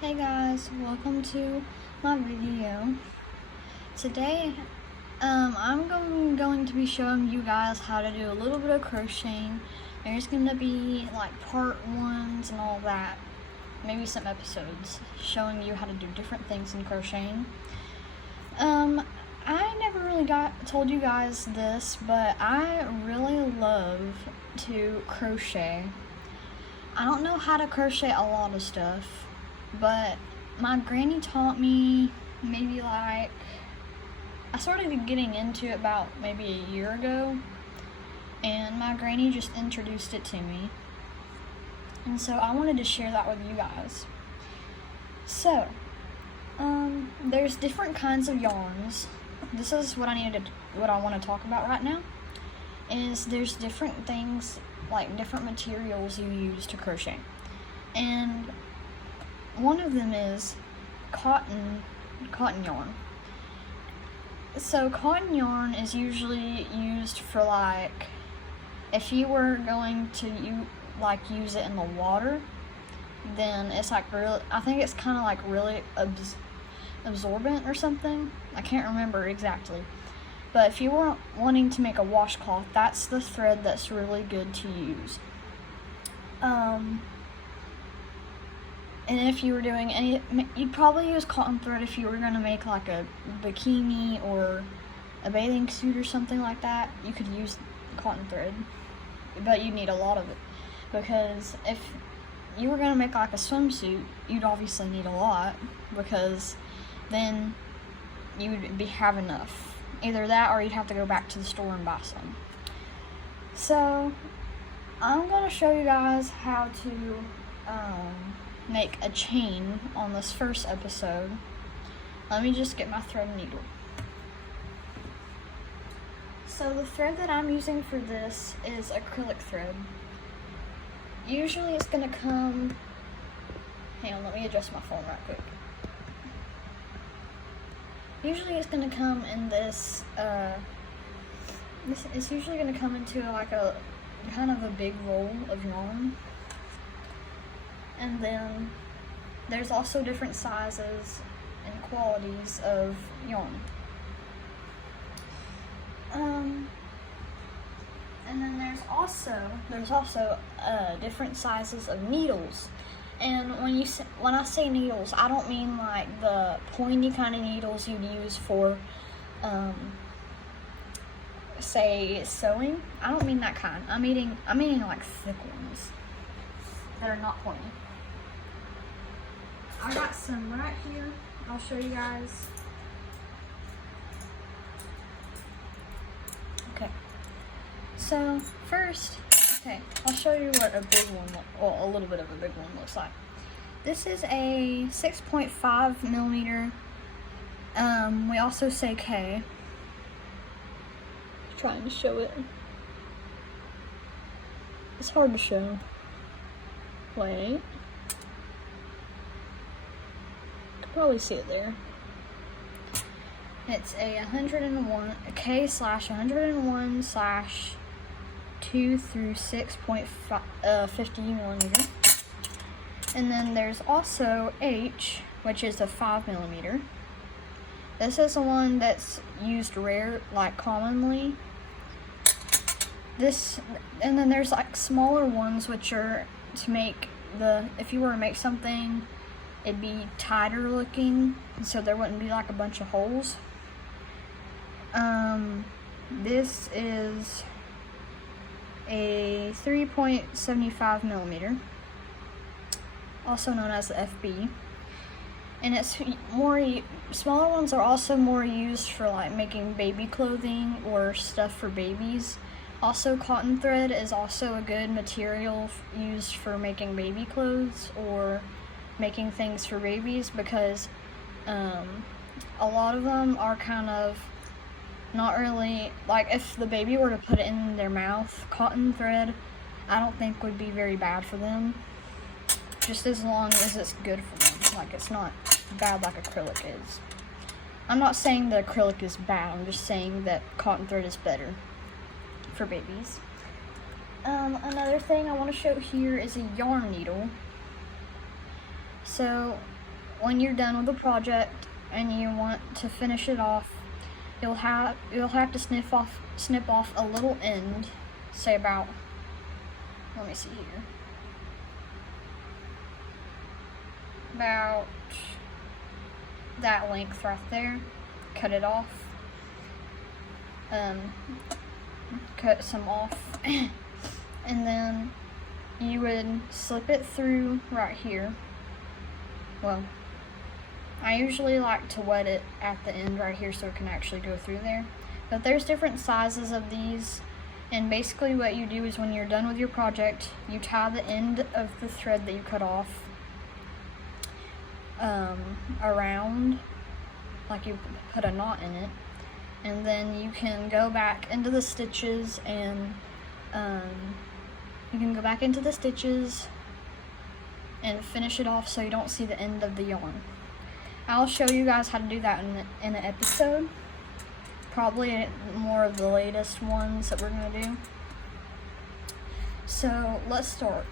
Hey guys, welcome to my video. Today, I'm going to be showing you guys how to do a little bit of crocheting. There's going to be like part ones and all that, maybe some episodes showing you how to do different things in crocheting. I never really told you guys this, but I really love to crochet. I don't know how to crochet a lot of stuff, but my granny taught me maybe I started getting into it about maybe a year ago, and my granny just introduced it to me, and so I wanted to share that with you guys. So, there's different kinds of yarns. This is what I want to talk about right now, is there's different things, like different materials you use to crochet, and one of them is cotton yarn. So cotton yarn is usually used for, like, if you were going to use it in the water, then it's like really, I think it's kind of like really absorbent or something. I can't remember exactly. But if you were wanting to make a washcloth, that's the thread that's really good to use. And if you were doing you'd probably use cotton thread if you were going to make like a bikini or a bathing suit or something like that. You could use cotton thread, but you need a lot of it, because if you were going to make like a swimsuit, you'd obviously need a lot, because then you would have enough. Either that, or you'd have to go back to the store and buy some. So I'm going to show you guys how to make a chain on this first episode. Let me just get my thread and needle. So the thread that I'm using for this is acrylic thread. Usually it's going to come, hang on, let me adjust my phone right quick. Usually it's going to come in this it's usually going to come into like a kind of a big roll of yarn. And then there's also different sizes and qualities of yarn. And then there's also different sizes of needles. And when I say needles, I don't mean like the pointy kind of needles you'd use for, say, sewing. I don't mean that kind. I'm meaning like thick ones that are not pointy. I got some right here. I'll show you guys. Okay. So first, I'll show you what a big one, a little bit of a big one looks like. This is a 6.5 millimeter. We also say K. Trying to show it. It's hard to show. Wait. Probably see it there. It's a 101 K/101/2 through 6.50 millimeter. And then there's also H, which is a 5 millimeter. This is the one that's used commonly. And then there's like smaller ones, which are to make if you were to make something, it'd be tighter looking, so there wouldn't be like a bunch of holes. This is a 3.75 millimeter, also known as the FB. And smaller ones are also more used for like making baby clothing or stuff for babies. Also, cotton thread is also a good material used for making baby clothes or making things for babies, because a lot of them are kind of not really, like, if the baby were to put it in their mouth, cotton thread I don't think would be very bad for them, just as long as it's good for them. Like, it's not bad like acrylic is. I'm not saying that acrylic is bad, I'm just saying that cotton thread is better for babies. Another thing I want to show here is a yarn needle. So when you're done with the project and you want to finish it off, you'll have to snip off a little end, say about, let me see here, about that length right there. Cut it off, cut some off, and then you would slip it through right here. Well, I usually like to wet it at the end right here so it can actually go through there. But there's different sizes of these, and basically what you do is when you're done with your project, you tie the end of the thread that you cut off around, like you put a knot in it, and then you can go back into the stitches and finish it off so you don't see the end of the yarn. I'll show you guys how to do that in an episode, probably more of the latest ones that we're going to do. So let's start.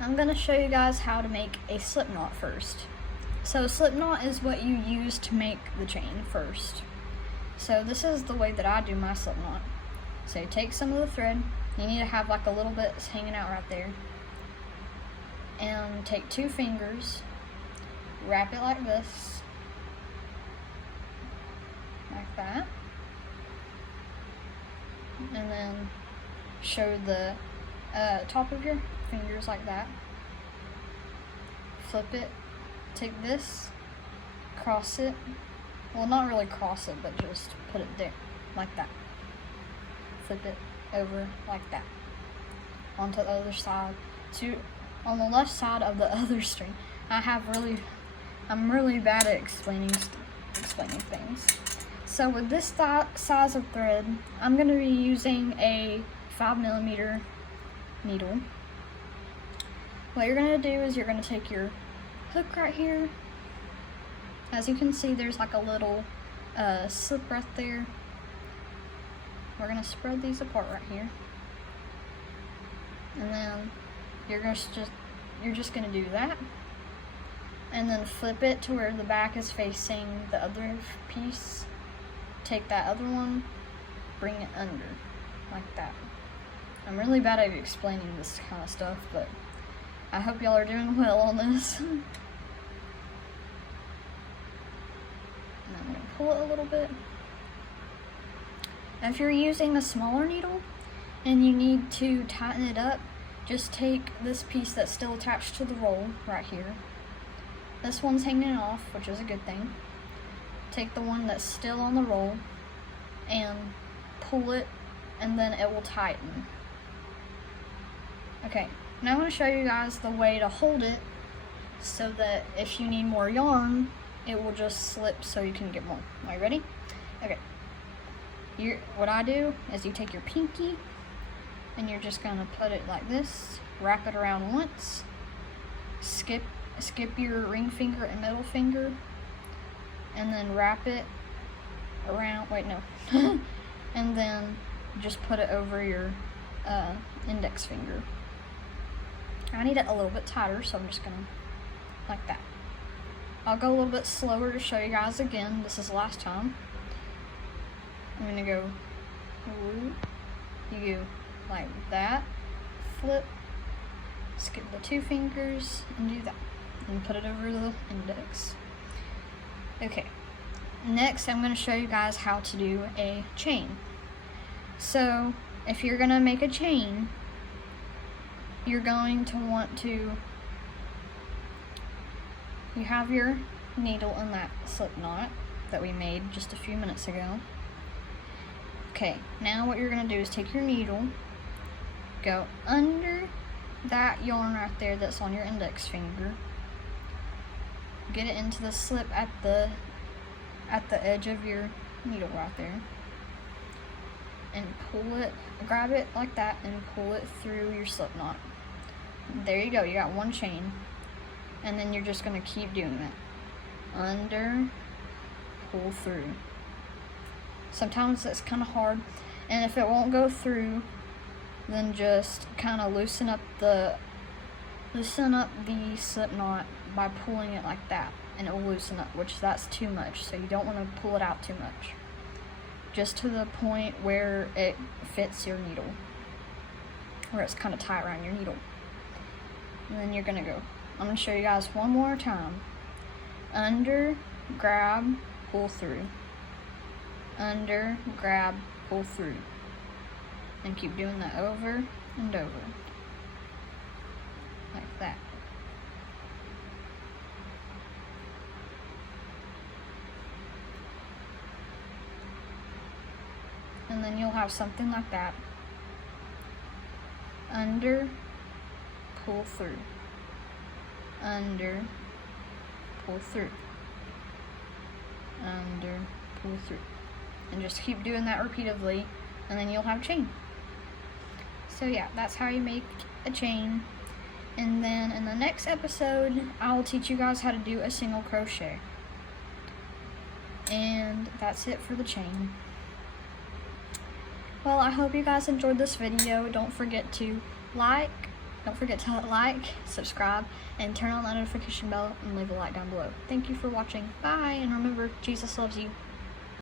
I'm going to show you guys how to make a slip knot first. So a slip knot is what you use to make the chain first. So this is the way that I do my slip knot. So you take some of the thread, you need to have like a little bit hanging out right there, and take 2 fingers, wrap it like this, like that, and then show the top of your fingers like that, flip it, take this, cross it, well not really cross it, but just put it there, like that, flip it over like that, onto the other side, on the left side of the other string. I'm really bad at explaining things. So with this size of thread, I'm going to be using a 5mm needle. What you're going to do is you're going to take your hook right here. As you can see, there's like a little slip right there. We're going to spread these apart right here. And then you're just going to do that. And then flip it to where the back is facing the other piece. Take that other one, bring it under, like that. I'm really bad at explaining this kind of stuff, but I hope y'all are doing well on this. And I'm going to pull it a little bit. If you're using a smaller needle and you need to tighten it up, just take this piece that's still attached to the roll right here. This one's hanging off, which is a good thing. Take the one that's still on the roll and pull it, and then it will tighten. Okay, now I'm going to show you guys the way to hold it so that if you need more yarn, it will just slip so you can get more. Are you ready? Okay. What I do is you take your pinky and you're just going to put it like this, wrap it around once, skip your ring finger and middle finger, and then wrap it around, and then just put it over your index finger. I need it a little bit tighter, so I'm just gonna, like that. I'll go a little bit slower to show you guys again. This is the last time. I'm gonna go, you go like that, flip, skip the 2 fingers, and do that. And put it over the index. Okay, next I'm going to show you guys how to do a chain. So if you're going to make a chain, you're going to want to, you have your needle in that slip knot that we made just a few minutes ago. Okay, now what you're going to do is take your needle, go under that yarn right there that's on your index finger, get it into the slip at the edge of your needle right there, and pull it, grab it like that and pull it through your slip knot. There you go, you got one chain. And then you're just going to keep doing that. Under, pull through. Sometimes it's kind of hard, and if it won't go through, then just kind of loosen up the slip knot by pulling it like that, and it will loosen up, which that's too much, so you don't want to pull it out too much. Just to the point where it fits your needle, where it's kind of tight around your needle. And then you're gonna go, I'm gonna show you guys one more time. Under, grab, pull through. Under, grab, pull through. And keep doing that over and over. Like that. And then you'll have something like that. Under, pull through. Under, pull through. Under, pull through. And just keep doing that repeatedly, and then you'll have a chain. So yeah, that's how you make a chain. And then in the next episode, I will teach you guys how to do a single crochet. And that's it for the chain. Well, I hope you guys enjoyed this video. Don't forget to like, subscribe, and turn on that notification bell and leave a like down below. Thank you for watching. Bye, and remember, Jesus loves you.